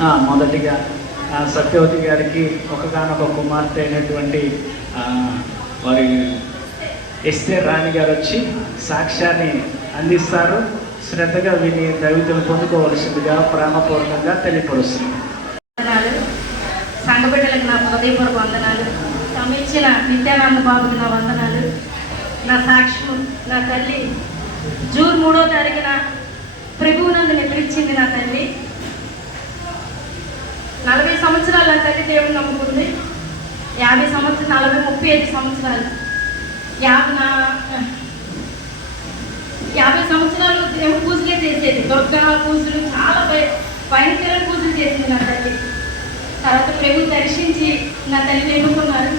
మొదటిగా సత్యవతి గారికి ఒకగానొక కుమార్తె అయినటువంటి వారి ఎస్తే రాణి గారు వచ్చి సాక్ష్యాన్ని అందిస్తారు. శ్రద్ధగా విని దైవితులు పొందుకోవలసిందిగా ప్రేమపూర్వకంగా తెలియపరుస్తుంది. వందనాలు. నా హృదయపూర్వక వందనాలు. సమీక్షణ నిత్యానంద బాబుకి నా వందనాలు. నా సాక్ష్యం నా తల్లి. జూన్ మూడో తారీఖున ప్రభువునందు నిద్రించింది నా తల్లి. నలభై సంవత్సరాలు నా దేవుడు నమ్ముకుంది యాభై సంవత్సరాలు నలభై ముప్పై ఐదు సంవత్సరాలు. యాభై నా యాభై సంవత్సరాలు దేవుడు పూజలే చేసేది. దుర్గా పూజలు చాలా భయ- భయంకర పూజలు చేసింది నా తల్లి. తర్వాత ప్రభు దర్శించి నా తల్లిని ఎన్నుకున్నారు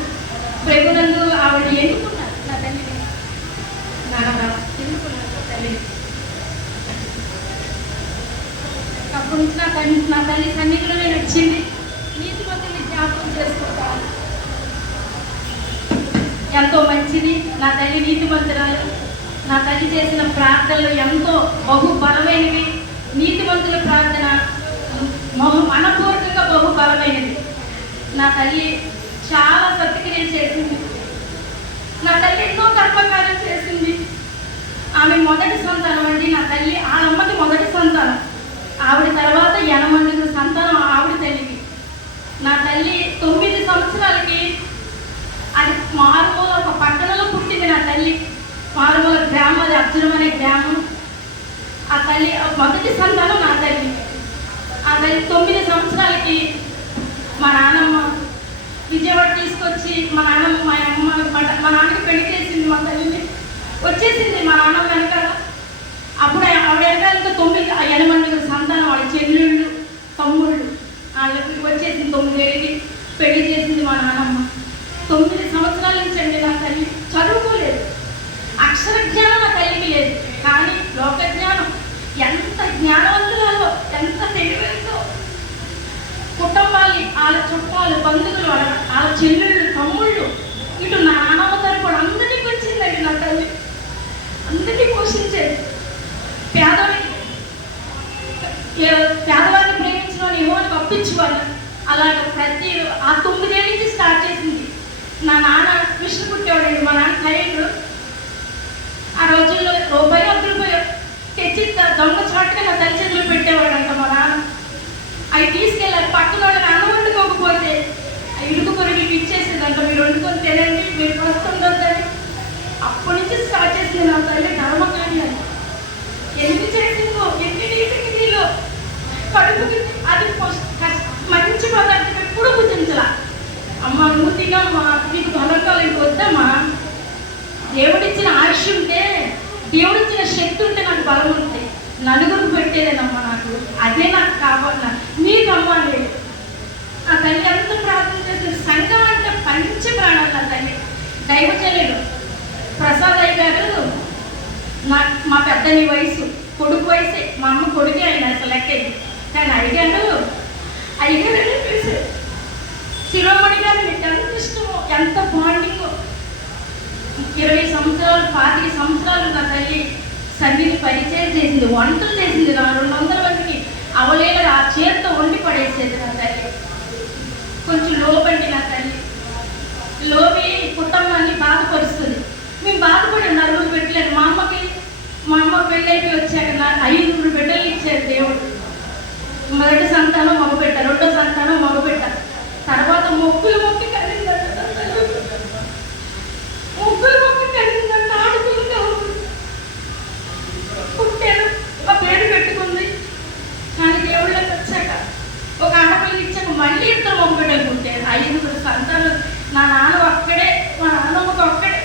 ప్రభు నందు ఆవిడ ఎన్నుకున్నారు నా తల్లిని నాన్న ఎన్నుకున్నారు నా తల్లిని అప్పటి నా తల్లి నా తల్లి సన్నిధిలో నేను వచ్చింది. నీతి మంత్రిని జ్ఞాపకం చేసుకుంటాను. ఎంతో మంచిది. నా తల్లి నీతి మంత్రాలు నా తల్లి చేసిన ప్రార్థనలు ఎంతో బహు బలమైనవి నీతిమంతుల ప్రార్థన బహు మనపూర్వకంగా బహు బలమైనది నా తల్లి చాలా సత్క్రియలు చేసింది. నా తల్లి ఎన్నో కర్మకార్యం చేసింది. ఆమె మొదటి సంతానం అండి నా తల్లి ఆ అమ్మకి మొదటి సంతానం ఆవిడ తర్వాత ఎనమండుగురు సంతానం ఆవిడ తల్లికి నా తల్లి తొమ్మిది సంవత్సరాలకి అది మారుమూల ఒక పట్టణంలో పుట్టింది నా తల్లి మారుమూల గ్రామం అది అర్జునం అనే ఆ తల్లి మొదటి సంతానం నా తల్లి. ఆ తల్లి తొమ్మిది సంవత్సరాలకి మా నాన్నమ్మ విజయవాడ తీసుకొచ్చి మా నాన్నమ్మ మా అమ్మ మా మా నాన్నకి పెళ్ళి చేసింది మా తల్లిని. వచ్చేసింది మా నాన్న వెనకాల. అప్పుడు ఆవిడ వెనకాల ఇంకా తొమ్మిది ఆ ఎనమండుగురు సంతానం వాళ్ళ చెల్లెళ్ళు తమ్ముళ్ళు వాళ్ళకి వచ్చేసింది తొమ్మిది ఏళ్ళకి పెళ్ళి చేసింది మా నాన్నమ్మ తొమ్మిది సంవత్సరాల నుంచి అండి నా తల్లి చదువుకోలేదు అక్షర జ్ఞానం నా తల్లికి లేదు కానీ లోక జ్ఞానం ఎంత జ్ఞానవంతులలో ఎంత తెలివైందో కుటుంబాలు వాళ్ళ చుట్టాలు బంధువులు వాళ్ళ వాళ్ళ చెల్లెళ్ళు తమ్ముళ్ళు ఇటు నా నాన్నమ్మ తరపుడు అందరినీ వచ్చిందండి నా తల్లి అందరినీ పోషించేది పేదవారికి ఏ- పేదవారిని ప్రేమించిన ఏమోని పంపించేవాళ్ళు అలాగే ప్రతి ఆ తొమ్మిదేళ్ళ నుంచి స్టార్ట్ చేసింది నా నాన్న కృష్ణ పుట్టేవాడండి మా నాన్న ఖరీదు ఆ రోజుల్లో రూపాయి వద్ద రూపాయి తెచ్చి ద- దొంగ చాటుగా నా తల్లి చేతులు పెట్టేవాడంట మా నాన్న. అవి తీసుకెళ్ళారు పక్కన అన్న వండుకోకపోతే ఆ ఇరుగు పొరుగులకి ఇచ్చేసేదంట మీరు వండుకొని తినండి మీరు వస్తుందని అప్పటి నుంచి స్టార్ట్ చేసింది నా తల్లి ధర్మకార్యాలు ఎన్ని చేసిందో ఎన్ని నీటికి నీళ్ళు కడుపుకి అది మంచి పదార్థం ఎప్పుడు భుజించలా అమ్మ నువ్వు తినమ్మా నీకు బలంకాలు వద్దమ్మా. దేవుడిచ్చిన ఆయుష్ ఉంటే దేవుడిచ్చిన శక్తి ఉంటే నాకు బలం ఉంది నలుగురు పెట్టేదేనమ్మా నాకు. అదే నాకు కావాల? నీకు అమ్మ లేదు నా తల్లి ఎంత ప్రార్థన చేస్తే సంఘం అంటే పంచ ప్రాణాలు నా తల్లి. దైవజనులు ప్రసాద్ అయ్య గారు నా మా పెద్దని వయసు కొడుకు వయసే. మా అమ్మ కొడుకే ఆయన అసలు లెక్కేది. కానీ అడిగాడు అయ్యగారు చూసి శిరోమణి గారు మీకు ఎంత ఇష్టమో ఎంత బాండింగో. ఇరవై సంవత్సరాలు పాతిక సంవత్సరాలు నా తల్లి సన్నిధి పరిచయం చేసింది వంటలు చేసింది నా రెండు వందల మందికి అవలేల ఆ చేతితో వండి పడేసేది నా తల్లి. కొంచెం లోపండి నా తల్లి. లోపి కుటుంబాన్ని బాధపరుస్తుంది. మేము బాధపడి నలుగురు పెట్టలేదు మా అమ్మకి మా అమ్మ పెళ్ళైపోయి వచ్చాక నా ఐదుగురు బిడ్డలు ఇచ్చారు దేవుడు. మొదటి సంతానం మగబిడ్డ రెండో సంతానం మగబిడ్డ తర్వాత మొక్కులు మొక్కి కలిగిందంట నా తల్లి. ముగ్గురు మొక్క కలిగిందంట ఆడుకుంటూ పుట్టారు ఒక పేరు పెట్టుకుంది కానీ దేవుళ్ళకి వచ్చాక ఒక ఆడపిల్లకి ఇచ్చాక మళ్ళీ ఇద్దరు మొగ్గడలు పుట్టారు ఐదుగురు సంతానం నా నాన్న ఒక్కడే మా నాన్నమ్మకి ఒక్కడే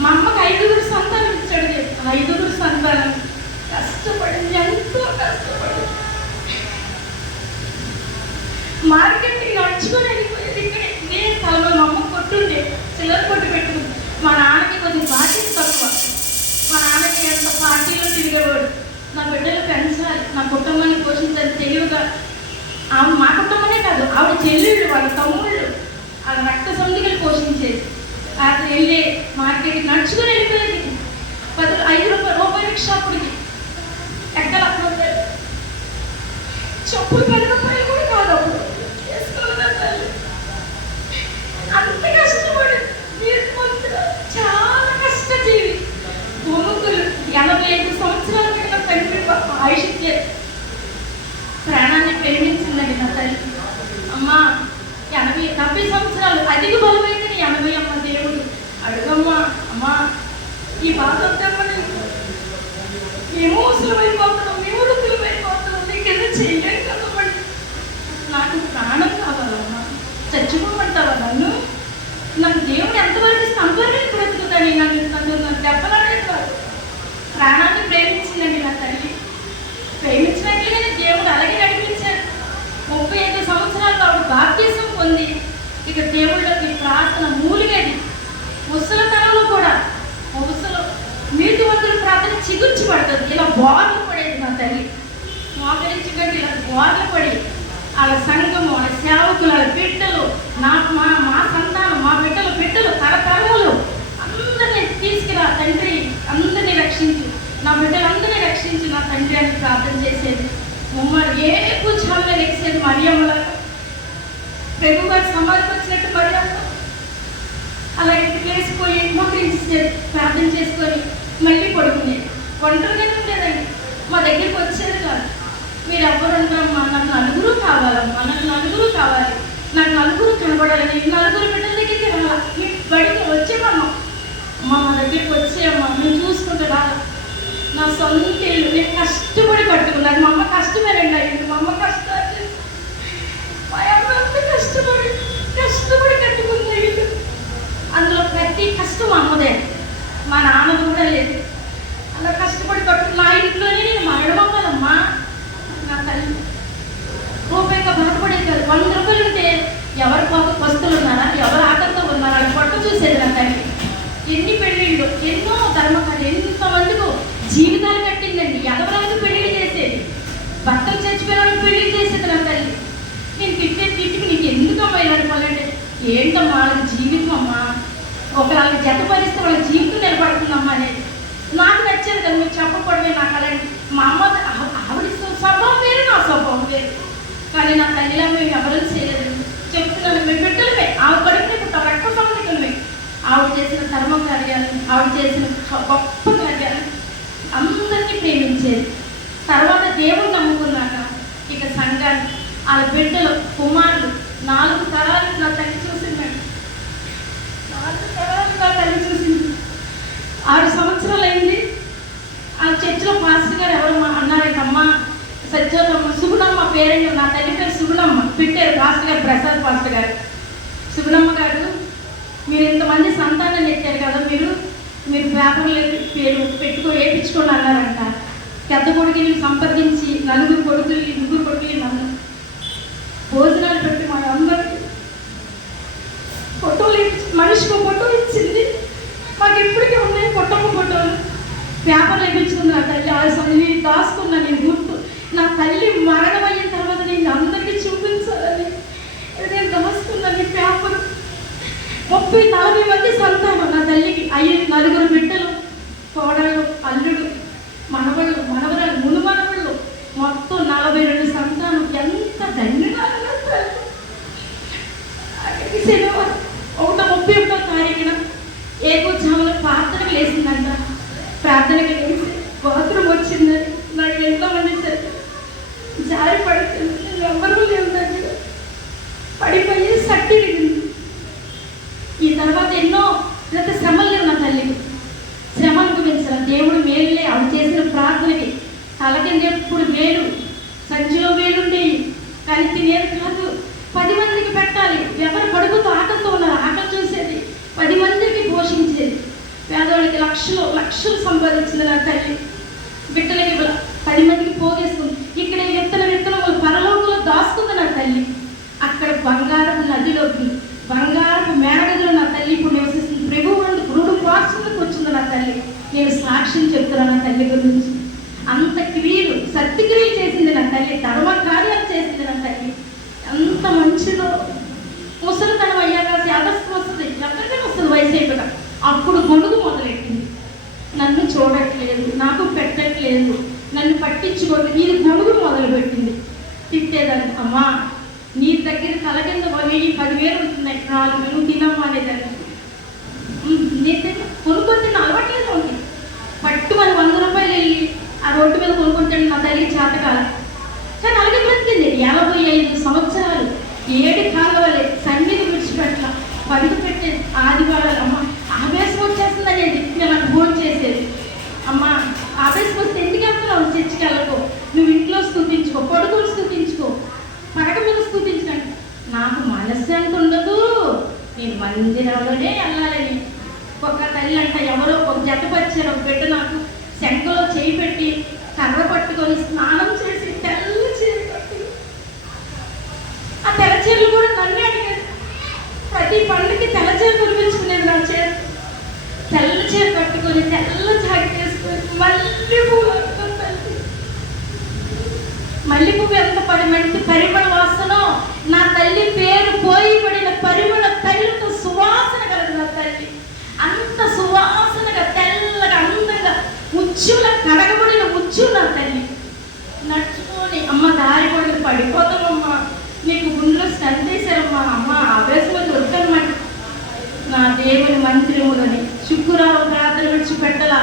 మా అమ్మకి ఐదుగురు సంతానం ఇచ్చాడు దేవుడు. ఐదుగురు సంతానం కష్టపడింది ఎంతో కష్టపడింది మార్కెట్కి నడుచుకొని వెళ్ళిపోయేది ఇక్కడే ఇదే స్థలంలో మా అమ్మ కొట్టుండే చిల్లర కొట్టు పెట్టుకుంది మా నాన్నకి కొంచెం బాధ్యత తక్కువ మా నాన్నకి ఎంత పార్టీలో తిరిగేవాడు నా బిడ్డల ఫ్రెండ్స్ నా కుటుంబాన్ని పోషించాలి తెలివిగా ఆమె మా కుటుంబమే కాదు ఆవిడ చెల్లెళ్ళు వాళ్ళ తమ్ముళ్ళు వాళ్ళ రక్త సంధికలు పోషించేది. రాత్రి వెళ్ళి మార్కెట్కి నడుచుకుని వెళ్ళిపోయేది. పది ఐదు రూపాయలు రూపాయల షాపుడికి ఎక్కడ ఎక్కల చెప్పులు అమ్మా ఎనభై డెబ్బై సంవత్సరాలు అధిక బలమైంది నీ ఎనభై అమ్మ దేవుడు అడుగమ్మా అమ్మా ఈ బాధ వద్దమ్మని మేము ముసలు అయిపోతున్నాం మేము వృద్ధులు అయిపోతున్నాం నీకు ఏదో చేయలేం కదమ్మని నాకు ప్రాణం కావాలమ్మా చచ్చిపోమంటావా నన్ను నాకు దేవుడు ఎంతవరకు ఇస్తే అంతవరకు బ్రతుకుతాను నన్ను నన్ను నన్ను దెబ్బలాడేది కాదు ప్రాణాన్ని ప్రేమించిందండి నా తల్లి ప్రేమించినట్లుగానే దేవుడు అలాగే నడిపించాడు ముప్పై ఐదు సంవత్సరాలు ఆవిడ బాప్తీసం పొంది ఇక దేవుళ్ళకి ప్రార్థన మూలిగది ముసలితనంలో కూడా ముసలు నీతివంతుల ప్రార్థన చిగుర్చి పడుతుంది ఇలా బోర్లు పడేది నా తల్లి బాధపడి వాళ్ళ సంఘము వాళ్ళ సేవకులు వాళ్ళ బిడ్డలు నాకు మా మా సంతానం మా బిడ్డలు బిడ్డలు తరతరములు అందరినీ తీసుకురా తండ్రి అందరినీ రక్షించు నా బిడ్డలందరినీ రక్షించు నా తండ్రి అని ప్రార్థన చేసేది. మమ్మల్ని ఏ కూర్చోవాలో లెక్సేది మరియమ్మలా? ప్రభు గారు సమాధిపరిచినట్టు మరియమ్మ? అలా ఇంటికి వేసిపోయి మోకరించి ప్రార్థన చేసుకొని మళ్ళీ పడుకునేది. ఒంటరిగానే ఉండేదండి. మా దగ్గరికి వచ్చేది మీరెవ్వరు మీరు ఎవ్వరు నాకు నలుగురు కావాలమ్మా నాకు నలుగురు కావాలి. నాకు నలుగురు కనబడాలి నేను నలుగురు బిడ్డల దగ్గరికి తిరగాల మీ బడికి వచ్చేమమ్మా అమ్మ. మా దగ్గరికి వచ్చేయమ్మా నేను చూసుకుంటూ నా సొంత ఇల్లు నేను కష్టపడి కట్టుకున్నాను. మా అమ్మ కష్టమేనండి అయ్యింది. మా అమ్మ కష్టాలు. మా అమ్మ అంత కష్టపడి కష్టపడి కట్టుకుంది ఇల్లు. అందులో ప్రతి కష్టం అమ్మదే. మా నాన్నది కూడా లేదు. అలా కష్టపడి కట్టు నా ఇంట్లోనే నేను మరణం కదమ్మా నా తల్లి రూపాయిగా బాధపడేది కాదు. వంద రూపాయలు ఉంటే ఎవరు పాప వస్తువులు ఉన్నారా? ఎవరు ఆటంతో ఉన్నారా? అని పట్టు చూసేది నా తల్లి ఎన్ని పెళ్ళిళ్ళు ఎన్నో ధర్మకాలు ఎంతమందికి జీవితాలు కట్టిందండి. ఎవరెవరికి పెళ్ళి చేసేది. భర్తలు చచ్చిపోయిన వాళ్ళకి పెళ్ళి చేసేది నా తల్లి నేను తిట్టే తిట్టుకు నీకు ఎందుకమ్మా ఇలా అనుకోవాలంటే? ఏంటమ్మా వాళ్ళకి జీవితం అమ్మా? ఒక జత పరిస్థితి వాళ్ళ జీవితం నిలబడుతుందమ్మా అనేది. నాకు నచ్చేది కదా మీరు చెప్పకూడదే నాకు అలాంటి మా అమ్మ ఆవిడ స్వభావం వేరు నా స్వభావం వేరు. కానీ నా తల్లిలా మేము ఎవరూ చేయలేదు. చెప్తున్నాను మేము బిడ్డలమే. ఆవిడ కడుపునే పుట్టాం రక్త సంబంధికులమే. ఆవిడ చేసిన ధర్మ కార్యాలు ఆవిడ చేసిన గొప్ప కార్యాలు అందరినీ ప్రేమించేది. తర్వాత దేవుడు నమ్ముకున్నాక ఇక సంఘాలు వాళ్ళ బిడ్డలు కుమారులు నాలుగు తరాలు నా తల్లి చూసిందండి నాలుగు తరాలు నా తల్లి చూసింది. ఆరు సంవత్సరాలు అయింది. ఆ చర్చిలో పాస్టర్ గారు ఎవరు మా అన్నారంట సుగుణమ్మ పేరెంట్ నా తల్లి పేరు సుగుణమ్మ పెట్టారు పాస్టర్ గారు ప్రసాద్ పాస్టర్ గారు. సుగుణమ్మ గారు మీరు ఇంతమంది సంతానాన్ని ఎత్తారు కదా మీరు మీరు పేపర్లు పేరు పెట్టుకో వేయించుకొని అన్నారంట. పెద్ద కొడుకుని సంప్రదించి నలుగురు కొడుకులు ముగ్గురు కొడుకులు నన్ను భోజనాలు పెట్టి మా అందరికి ఫోటోలు మనిషికి ఫోటో ఇచ్చింది. మాకు ఇప్పటికే ఉన్నాయి ఫోటోకు ఫోటోలు. పేపర్లు వేయించుకుంది నా తల్లి. ఆ సమయం దాచుకున్నా నేను గుర్తు. నా తల్లి మరణ అయిన తర్వాత నేను అందరికీ చూపించాలని నేను దాచుకున్నాను ఈ పేపర్ ముప్పై నలభై మంది సంతానం నా తల్లికి అయ్యి నలుగురు బిడ్డలు కోడళ్ళు అల్లుడు మనవళ్ళు మనవరాలు మును మనవళ్ళు మొత్తం నలభై రెండు సంతానం ఎంత ధన్యవాదాలు తల్లి శనివారం ఒకటో ముప్పై ఒకటో తారీఖున ఏకోత్సవంలో ప్రార్థనకు లేచిందంట ప్రార్థనకి లేచి బాత్రూమ్ వచ్చిందని నాకు ఎంతో మంది చెప్పారు జారి పడుతుంది ఎవరు లేవు దగ్గర పడిపోయి సట్టిరిగింది ఈ తర్వాత ఎన్నో గత శ్రమలు లేవు నా తల్లికి శ్రమ అనుభవించిన దేవుడు మేలులే ఆవిడ చేసిన ప్రార్థనకి తలకింద ఎప్పుడు వేలు సంచిలో వేలుండేవి కానీ తినేది కాదు పది మందికి పెట్టాలి ఎవరు కడుపుతో ఆకలితో ఉన్నారు ఆకలి చూసేది పది మందికి పోషించేది పేదవాళ్ళకి లక్షలు లక్షలు సంపాదించింది నా తల్లి. బిడ్డలకి పది మందికి పోగేస్తుంది ఇక్కడ విత్తన విత్తనములు పరలోకంలో దాచుకుంది నా తల్లి. అక్కడ బంగారపు నదిలోకి బంగారపు మేడగదిలో నా తల్లి ఇప్పుడు నివసిస్తుంది. ప్రభు రెండు పార్శ్వలకు వచ్చింది నా తల్లి. నేను సాక్ష్యం చెప్తున్నాను నా తల్లి గురించి అంత క్రియలు సత్యక్రియలు చేసింది నా తల్లి ధర్మ కార్యాలు చేసింది నా తల్లి ఎంత మంచిదో ముసలితనం అయ్యాక సేదస్సు వస్తుంది ఎక్కడికి వస్తుంది వయసు అయిపోయాక అప్పుడు గొడుగు మొదలెట్టింది నన్ను చూడట్లేదు నాకు లేదు నన్ను పట్టించుకోండి ఇది గొడుగు మొదలుపెట్టింది. తిట్టేదాన్ని. అమ్మా నీ దగ్గర తల కింద వెయ్యి పదివేలు ఉంటున్నాయి. నాలుగు వేలు తినమ్మా అనేదాన్ని నీ దగ్గర తిన్న కొనుక్కొని తిన్న అలవాట్లేదు ఉంది. పట్టు మన వంద రూపాయలు వెళ్ళి ఆ రోడ్డు మీద కొనుక్కుంటాడు నా తల్లి చేతకాల కానీ అలాగే బ్రతికింది. ఎనభై ఐదు సంవత్సరాలు. ఏడు కాలవలే. సన్నిధి విడిచిపెట్ల. పరుగు పెట్టే ఆదివారాలు అమ్మ ఆవేశం వచ్చేస్తుంది అనేది నేను నాకు ఫోన్ చేసేది అమ్మ ఆవేశం వస్తే ఎందుకు వెళ్తున్నావు చర్చికి వెళ్ళకు నువ్వు ఇంట్లో స్థుతించుకో కొడుకులు స్థుతించుకో పడక మీద స్థుతించకండి నాకు మనశ్శాంతి ఉండదు. నేను మందిరంలోనే వెళ్ళాలని. ఒక్క తల్లి అంట ఎవరో ఒక జత పరిచారు ఒక బిడ్డ నాకు శంఖలో చేయి పెట్టి కర్ర పట్టుకొని స్నానం చేసి తెల్ల చీర కట్టి. ఆ తెల్ల చీరలు కూడా నన్ను అడిగారు. ప్రతి పండుగకి తెల్ల చీర కురిపించుకునేది నా చీర తెల్ల చీర కట్టుకొని తెల్ల జాకెట్ వేసుకొని మళ్ళీ పువ్వు మళ్ళీ మల్లె పువ్వు ఎంత పడి మంచి పరిమళ వాసన. నా తల్లి పేరు పోయి పడిన పరిమళ తల్లితో సువాసన కలదు నా తల్లి. అంత సువాసనగా తెల్లగా అందంగా ఉచ్చుల కడగబడిన ఉచ్చు నా తల్లి. నడుచుకొని అమ్మ దారి పడి పడిపోతామమ్మా. నీకు గుండెలో స్టంటేశారమ్మా అమ్మ ఆవేశంలో దొరకనమాట నా దేవుని మంత్రిములని శుక్రవారం ప్రార్థన విడిచిపెట్టల.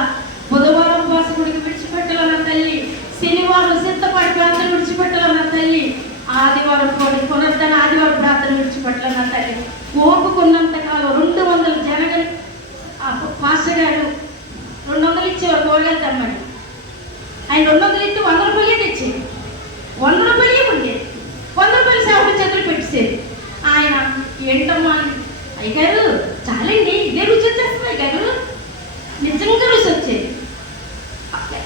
బుధవారం ఉపవాసకుడికి విడిచిపెట్టల నా తల్లి. శనివారం సిద్ధపాటి ప్రార్థన విడిచిపెట్టల నా తల్లి. ఆదివారం పునర్ధన పునరుద్ధరణ ఆదివారం ప్రార్థన విడిచిపెట్టల నా తల్లి ఓపుకున్నంత కాలం రెండు వందల జనగలి ఆ పాస్టర్ గారు రెండు వందలు ఇచ్చేవారు కోడలు తెమ్మని ఆయన రెండు వందలు ఇస్తే వంద రూపాయలే తెచ్చేది వంద రూపాయలే ఉండేది వంద రూపాయలు సేవకు చేతులు పెట్టేసేది ఆయన ఏంటమ్మా అయ్యగారు చాలండి ఇదే రుచి వచ్చేస్తుంది అయ్యగారు నిజంగా రుచి వచ్చేది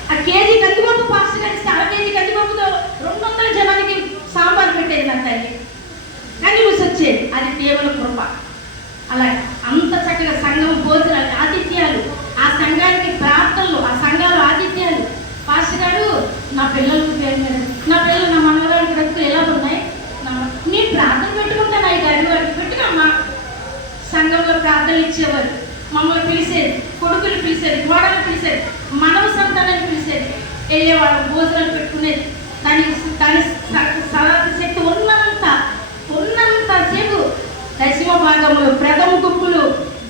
ఆ కేజీ కందిపప్పు పాస్టర్ గారి ఇస్తే అర కేజీ కందిపప్పుతో రెండు వందల జనానికి సాంబార్ పెట్టేది నా తల్లి కానీ రుచి వచ్చేది అది దేవుని కృప అలాగే అంత చక్కగా సంఘం భోజనాలు ఆతిథ్యాలు ఆ సంఘానికి ప్రార్థనలు ఆ సంఘాలు ఆతిథ్యాలు పాస్టర్ గారు నా పిల్లలకు పేరు మీద నా పిల్లలు నా మనవరాలు బ్రతుకులు ఎలా ఉన్నాయి నా నీ ప్రార్థన పెట్టుకుంటాను అయ్య గారు అది పెట్టుకమ్మా సంఘంలో ప్రార్థనలు ఇచ్చేవారు. మమ్మల్ని పిలిచేది కొడుకులు పిలిచేది గోడలు పిలిచేది మనవ సంతానాన్ని పిలిచేది. వెళ్ళేవాళ్ళు భోజనాలు పెట్టుకునేది. తన దాని శక్తి ఉన్నంత ఉన్నంత సేపు దశమ భాగములు ప్రథమ గుప్పులు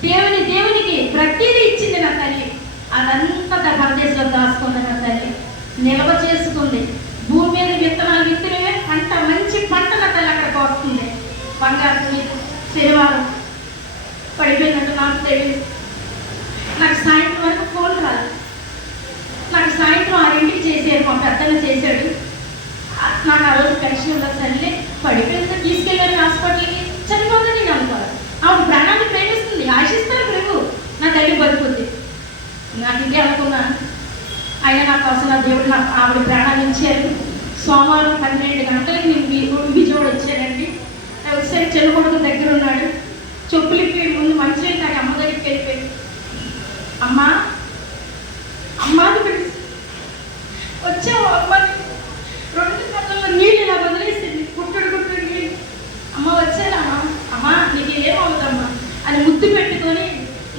దేవుని దేవునికి ప్రతిదీ ఇచ్చింది నా తల్లి. అదంతా తన పరదేశంలో దాచుకుంది నా తల్లి. నిల్వ చేసుకుంది. భూమి మీద విత్తనాలు విత్తనమే పంట మంచి పంట నా తల్లి అక్కడ వస్తుంది బంగారు శనివారం. అయిపోయిందంటే నాకు తెలియదు. నాకు సాయంత్రం వరకు ఫోన్ రాదు. నాకు సాయంత్రం ఆరింటికి చేసారు మా పెద్దలు చేశాడు నాకు ఆ రోజు టెన్షన్ ఉండదు తల్లి పడిపోయింది? తీసుకెళ్ళాను హాస్పిటల్కి చనిపోతుంది నేను అనుకోవాలి ఆవిడ ప్రాణాన్ని ప్రేమిస్తుంది. ఆశిస్తాను ప్రభు నా తల్లి బతుకుంది. నాకు ఇదే అనుకున్నాను అయినా నాకు అసలు నా దేవుడు నాకు ఆవిడ ప్రాణాలు ఇచ్చారు. సోమవారం పన్నెండు గంటలకు నేను విజయవాడ వచ్చానండి. ఒకసారి వచ్చేసరికి చెల్లి కొడుకు దగ్గర ఉన్నాడు. చెప్పులు ఇప్పి ముందు మంచిగా నాకు అమ్మ దగ్గరికి వెళ్ళిపోయి. అమ్మా అమ్మాని పిలిచి వచ్చావు అమ్మ. రెండు కళ్ళల్లో నీళ్ళు ఇలా వదిలేసింది. కుట్టుడు కుట్టుడు నీళ్ళు. అమ్మ వచ్చానమ్మా అమ్మా నీకు ఏమవుదమ్మా అని ముద్దు పెట్టుకొని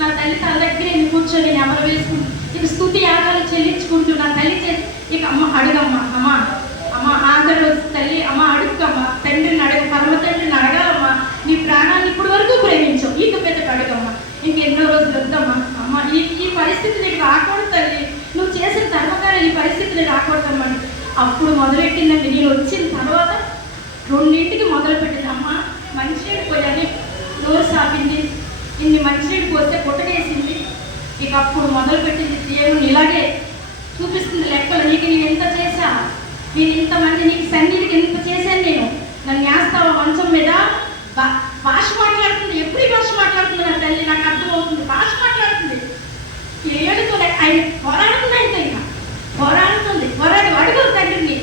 నా తల్లి తల దగ్గర నేను కూర్చొని నెమరు వేసుకుంటూ ఇక స్థుతి యాగాలు చెల్లించుకుంటూ నా తల్లి చేసి ఇక అమ్మ అడుగమ్మా అమ్మ అమ్మ ఆంధ్రలో తల్లి అమ్మ అడుక్కమ్మా తండ్రిని అడుగు పరమ తండ్రిని అడగాలమ్మా నీ ప్రాణాన్ని ఇప్పటి వరకు నీకు పెద్ద కడుగమ్మా. ఇంకెన్నో రోజులు వద్దమ్మా. అమ్మ ఈ ఈ పరిస్థితి నీకు రాకూడదు తల్లి. నువ్వు చేసిన ధర్మకార్యం ఈ పరిస్థితి నీకు రాకూడదమ్మా అప్పుడు మొదలెట్టిందండి. నేను వచ్చిన తర్వాత రెండింటికి మొదలు పెట్టింది. అమ్మ మంచినీళ్ళు పోయాలి. నోరు సాపింది. ఇన్ని మంచినీళ్ళు పోస్తే పుట్టకేసింది. ఇక అప్పుడు మొదలు పెట్టింది దేవుని ఇలాగే చూపిస్తుంది లెక్కలు నీకు నేను ఎంత చేశా? నేను ఇంతమంది నీకు సన్నిధికి ఎంత చేశాను నేను? నన్ను వేస్తావా మంచం మీద? భాష మాట్లాడుతుంది. ఎప్పుడు భాష మాట్లాడుతుంది నా తల్లి? నాకు అర్థమవుతుంది. భాష మాట్లాడుతుంది. ఏడుతో ఆయన పోరాడుతుంది ఆయనతో ఇక. పోరాడుతుంది పోరాడి అడుగు తండ్రిని.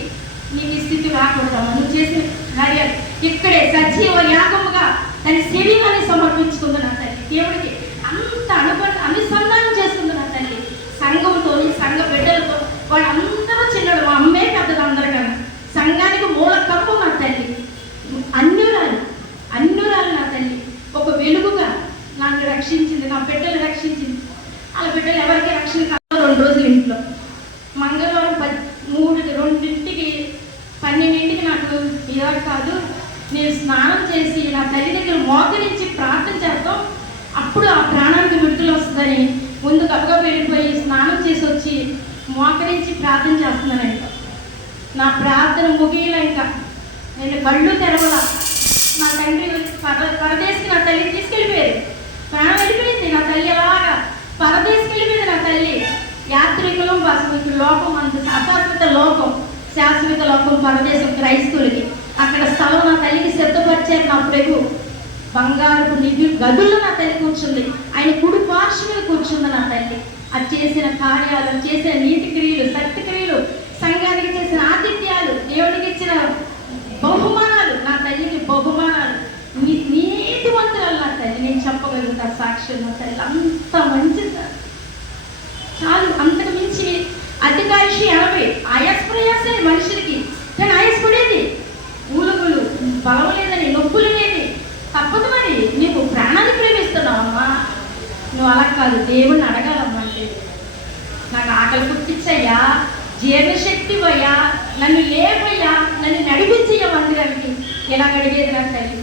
నీకు ఈ స్థితి రాకూడదమ్మా నువ్వు చేసిన కార్యాలు ఇక్కడే సజీవ యాగముగా తన శరీరాన్ని సమర్పించుకుంది నా తల్లి. దేవుడికి అంత అనుబంధ అనుసంధానం చేస్తుంది నా తల్లి. సంఘంతో సంఘ బిడ్డలతో వాళ్ళందరూ చిన్నడు మా అమ్మే పెద్దది అందరికన్నా సంఘానికి మూల కప్పు నా తల్లి అన్యురాలు అన్యురాలు నా తల్లి ఒక వెలుగుగా నన్ను రక్షించింది నా బిడ్డలు రక్షించింది వాళ్ళ బిడ్డలు ఎవరికి రక్షణ కావాలి రెండు రోజులు ఇంట్లో మంగళవారం పది మూడు రెండింటికి పన్నెండింటికి నాకు ఇలా కాదు నేను స్నానం చేసి నా తల్లి దగ్గర మోకరించి ప్రార్థన చేద్దాం అప్పుడు ఆ ప్రాణానికి విడుదల వస్తుందని ముందు గబగబ వెళ్ళిపోయి స్నానం చేసి వచ్చి మోకరించి ప్రార్థన చేస్తున్నాను ఇంకా నా ప్రార్థన ముగియలే ఇంకా నేను కళ్ళు తెరవల నా తండ్రి పర పరదేశికి నా తల్లి తీసుకెళ్ళిపోయారు ప్రాణం వెళ్ళిపోయింది నా తల్లి అలాగా పరదేశికి వెళ్ళిపోయింది నా తల్లి యాత్రికులం వాస్తవిక లోకం అంత అశాశ్వత లోకం శాశ్వత లోకం పరదేశం క్రైస్తవులకి అక్కడ స్థలం నా తల్లికి సిద్ధపరిచారు నా ప్రభు. బంగారపు నిధి గదుల్లో నా తల్లి కూర్చుంది. ఆయన కుడి పార్శ్వలు కూర్చుంది నా తల్లి. అది చేసిన కార్యాలు చేసిన నీతి క్రియలు శక్తి క్రియలు సంఘానికి చేసిన ఆతిథ్యాలు దేవుడికి ఇచ్చిన బహుమానాలు నా తల్లికి బహుమానాలు. నీ నీతివంతురాలు నా తల్లి. నేను చెప్పగలుగుతా సాక్షులు నా తల్లి. అంత మంచిది చాలు అంత అతికాయుషి ఎనభై ఆయాస ప్రయాసే మనుషులకి. కానీ ఆయాస పడేది? ఊలుగులు బలం లేదని నొప్పులు లేని. తప్పదు మరి. నీకు ప్రాణాన్ని ప్రేమిస్తున్నావమ్మా. నువ్వు అలా కాదు. దేవుడు అడగాలమ్మా అంటే నాకు ఆకలి పుట్టించయ్యా జీర్ణశక్తి అయ్యా నన్ను లేవయ్యా నన్ను నడిపించయ్యా మందిరానికి ఇలా అడిగేది నా తల్లి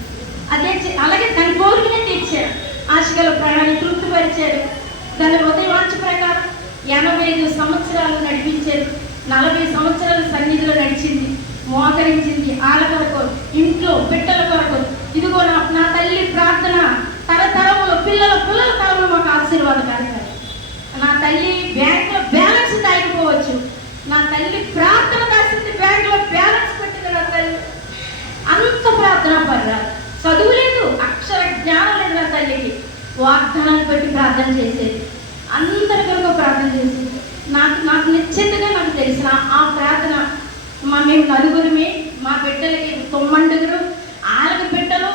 అదే చే- అలాగే తన కోరికనే తీర్చారు ఆశగల ప్రాణాన్ని తృప్తిపరిచారు దాని హృదయ వాంఛ ప్రకారం ఎనభై ఐదు సంవత్సరాలు నడిపించారు నలభై సంవత్సరాల సన్నిధిలో నడిచింది మోకరించింది ఆళ్ళ కొరకు ఇంట్లో బిడ్డల కొరకు ఇదిగో నా నా తల్లి ప్రార్థన తరతరములు పిల్లల పిల్లల తరములు మాకు ఆశీర్వాదకారి నా తల్లి బ్యాంకులో బ్యాలెన్స్ తగ్గిపోవచ్చు నా తల్లి ప్రార్థన దాసింది బ్యాంకులో బ్యాలెన్స్ పెట్టింది నా తల్లి. అంత ప్రార్థన పర్రాదు చదువు లేదు అక్షర జ్ఞానం లేదు నా తల్లికి. వాగ్దానాలు పెట్టి ప్రార్థన చేసేది. అందరి కొరకు ప్రార్థన చేసేది. నాకు నాకు నిశ్చితంగా నాకు తెలిసిన ఆ ప్రార్థన మా మేము నలుగురిమి మా బిడ్డలకి తొమ్మండుగురు ఆలకి బిడ్డలు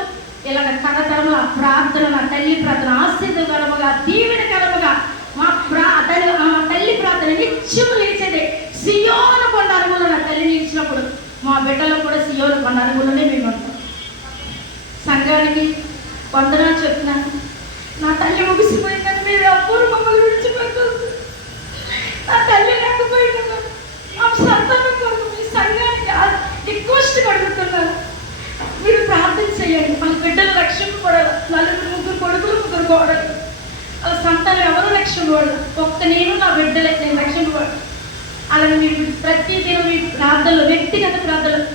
ఇలాగ తరతరముల ఆ ప్రార్థన నా తల్లి ప్రార్థన ఆశీర్వకరముగా దీవెనకరముగా మా ప్రా తల్లి మా తల్లి ప్రార్థన నిత్యం లేచేదే. సియోన కొండ అరుగులో నా తల్లి నిలిచినప్పుడు మా బిడ్డలు కూడా సియోన కొండ అరుగులోనే మేము ఉంటాం. సంఘానికి వందనాలు చెప్తున్నాను నా తల్లి ముగిసిపోయిందని మీరు అప్పుడు మమ్మల్ని విడిచిపెట్టదు నా తల్లి లేకపోయినా మా సంతానం కొరకు మీ సంఘానికి రిక్వెస్ట్ అడుగుతున్నాను మీరు ప్రార్థన చేయండి. మన బిడ్డలు రక్షింపబడాలి నలుగురు ముగ్గురు కొడుకులు ముగ్గురు కోడలు. సంతానం ఎవరు రక్షింపబడాలి ఒక్క నేను నా బిడ్డలే నేను రక్షింపబడాలి అలాగే మీరు ప్రతి దినం మీ ప్రార్థనలు వ్యక్తిగత ప్రార్థనలు.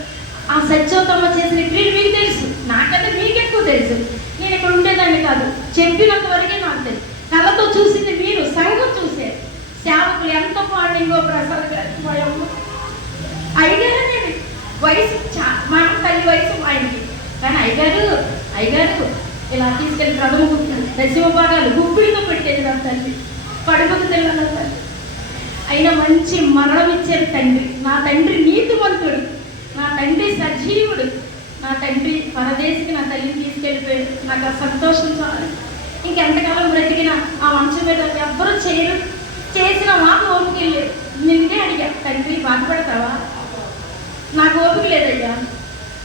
ఆ సత్యోత్తమ చేసిన క్రియలు మీకు తెలుసు. నాకంటే మీకు ఎక్కువ తెలుసు. నేను ఇక్కడ ఉండేదాన్ని కాదు. చెప్పినంత వరకే నాకు తెలుసు. కళ్ళతో చూసింది మీరు సంఘం చూసే. సేవకులు ఎంత పాడింగో ప్రసాద్ గారు మా వయసు చా మా తల్లి వయసు ఆయనకి. కానీ అయ్యగారు అయ్యగారు ఇలా తీసుకెళ్ళి ప్రథమ గుప్తులు దశమ భాగాలు గుప్పిడితో పెట్టేది నా తల్లి. పడుగుకు తెలియదు నా తల్లి. అయినా మంచి మరణం ఇచ్చారు తండ్రి. నా తండ్రి నీతివంతుడు నా తండ్రి సజీవుడు. నా తండ్రి పరదేశికి నా తల్లిని తీసుకెళ్ళిపోయాడు నాకు ఆ సంతోషం చాలు. ఇంకెంతకాలం బ్రతికినా ఆ మంచం మీద ఎవ్వరూ చేయరు. చేసిన మాకు ఓపిక లేదు. నిన్నే అడిగా తండ్రి బాధపడతావా? నాకు ఓపిక లేదయ్యా.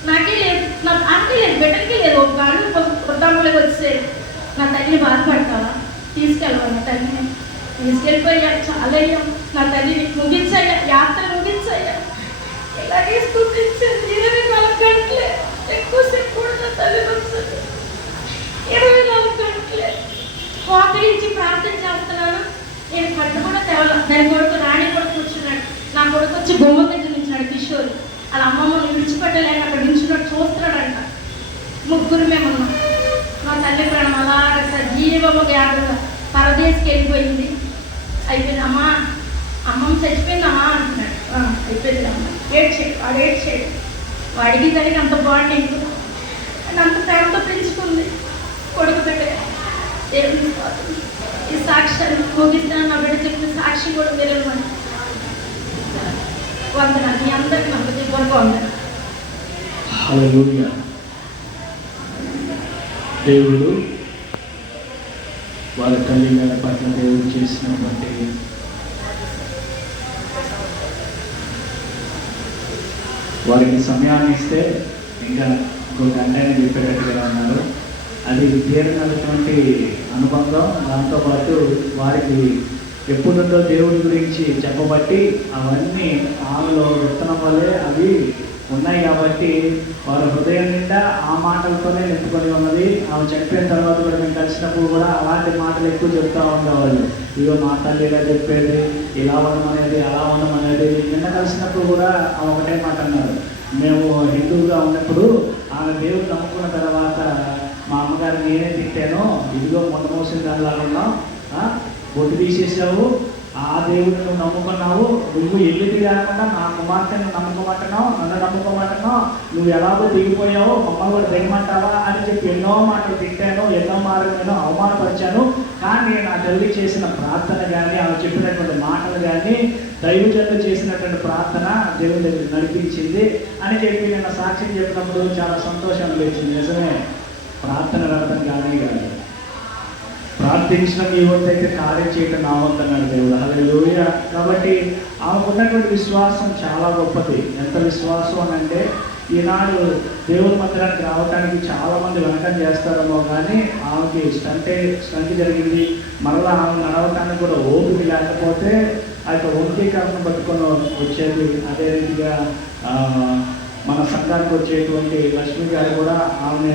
నాకే లేదు. నాకు అంటే లేదు బిడ్డకి లేదు. ఒక గాలి వృద్ధాంగులకు వచ్చేసారు నా తల్లి బాధపడతావా? తీసుకెళ్ళవా నా తల్లిని? తీసుకెళ్ళిపోయా చాలా అయ్యాం నా తల్లిని ముగించయ్యా. యాత్ర ముగించయ్యా. ఇలా స్థుతించాను ఇరవై నాలుగు గంటలే. ఎక్కువసేపు కూడా నా తల్లి వస్తుంది ఇరవై నాలుగు గంటలే. కోపరించి ప్రార్థన చేస్తున్నాను. నేను కట్టు కూడా తెవల దాని కొడుకు రాణి కొడుకు కూర్చున్నాడు నా కొడుకు వచ్చి బొమ్మ దగ్గర నుంచున్నాడు కిషోర్. వాళ్ళ అమ్మమ్మని విడిచిపెట్టలేక అక్కడ నించున్నట్టు చూస్తున్నాడంట. ముగ్గురు మేమున్నాం. మా తల్లి ప్రాణం అలాగ సజీవము జ్ఞాపకం పరదేశికి వెళ్ళిపోయింది. అయిపోయింది. అమ్మా అమ్మమ్మ చచ్చిపోయిందమ్మా అంటున్నాడు. అయిపోయింది అమ్మ. ఏడ్చాడు వాడు ఏడ్చాడు వాడికి దానికి అంత బాండింగ్ అంత ప్రేమతో పెంచుకుంది. కొడుకు బిడ్డ. దేవుని ఈ సాక్ష్యాన్ని ముగిస్తాను నా బిడ్డ చెప్పిన సాక్షి కూడా మీరు వందన మీ అందరికీ దేవుడు వాళ్ళ తల్లి గారి పట్ల దేవుడు చేసినటువంటి వారికి సమయాన్ని ఇస్తే ఇంకా ఇంకో గంట అయినా చెప్పేటట్టుగా ఉన్నారు. అది తీరినటువంటి అనుబంధం దాంతోపాటు వారికి ఎప్పుడుందో దేవుడి గురించి చెప్పబట్టి అవన్నీ ఆమెలో విత్తనం వల్లే అవి ఉన్నాయి కాబట్టి వారి హృదయం నిండా ఆ మాటలతోనే నింపుకొని ఉన్నది. ఆమె చెప్పిన తర్వాత కూడా మేము కలిసినప్పుడు కూడా అలాంటి మాటలు ఎక్కువ చెప్తా ఉండేవాళ్ళు. ఇగో మా తల్లి ఇలా చెప్పేది ఇలా ఉండమనేది అలా ఉండమనేది. నిన్న కలిసినప్పుడు కూడా ఆమె ఒకటే మాట అన్నారు. మేము హిందువుగా ఉన్నప్పుడు ఆమె దేవుడు నమ్ముకున్న తర్వాత మా అమ్మగారు నేనే తిట్టాను. ఇదిగో మొన్న మోసిన దానిలాగా ఉన్నాం బొట్టు తీసేసావు ఆ దేవుడిని నువ్వు నమ్ముకున్నావు నువ్వు ఎల్లుకి లేకుండా నా కుమార్తెను నమ్ముకోమంటున్నావు నన్ను నమ్ముకోమంటున్నావు నువ్వు ఎలాగో దిగిపోయావు మమ్మల్ని కూడా దిగమంటావా అని చెప్పి ఎన్నో మాటలు తిట్టాను ఎన్నో మాటలు నేను అవమానపరిచాను. కానీ నా తల్లి చేసిన ప్రార్థన కానీ ఆమె చెప్పినటువంటి మాటలు కానీ దైవజనులు చేసినటువంటి ప్రార్థన దేవుడి దగ్గర నడిపించింది అని చెప్పి నేను సాక్ష్యం చెప్పినప్పుడు చాలా సంతోషం లేచింది నిజమే. ప్రార్థన వ్యర్థం కానీ కాదు తెలిసిన మీ అయితే కార్యం చేయటం నా వంతు అన్నాడు దేవుడు. హల్లెలూయా కాబట్టి ఆమెకు ఉన్నటువంటి విశ్వాసం చాలా గొప్పది. ఎంత విశ్వాసం అని అంటే ఈనాడు దేవుని మందిరానికి రావడానికి చాలా మంది వెనకం చేస్తారేమో కానీ ఆమెకి స్టంటే స్టంట్ జరిగింది. మరలా ఆమె నడవటానికి కూడా ఓపిక లేకపోతే ఆ యొక్క ఓపికను పట్టుకొని వచ్చేది. అదే రీతిగా మన సంఘానికి వచ్చేటువంటి లక్ష్మి గారు కూడా ఆమె